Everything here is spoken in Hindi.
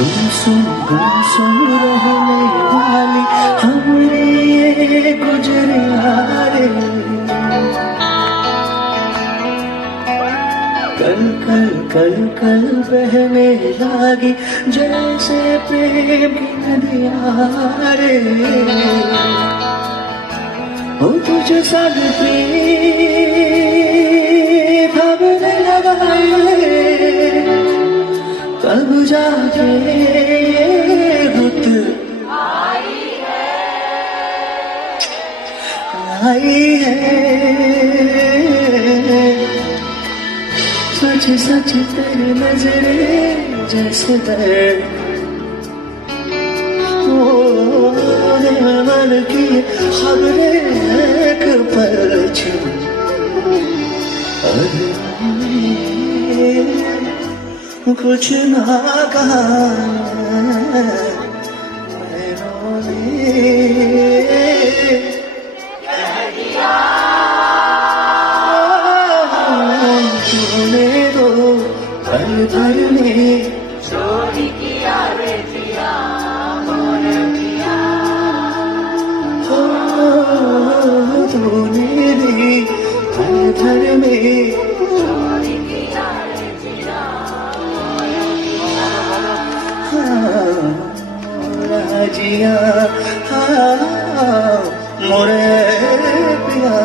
गुमसुम गुमसुम रहने वाली हमरी ये गुजरिया रे। कल कल कल कल बहने लागी जैसे प्रेम की नदियाँ रे। ओ तुझे साथ प्रीत हमने लगाए तब जाके रुत आई है। सच सच तेरी नजरे जैसे दर्द मन की खबरें एक परछन कुछ ना कहा तूने तो पल भर में चोरी किया रे जिया मोर पिया। तूने भी पल भर में चोरी किया रे जिया मोर पिया। जिया मोरे पिया।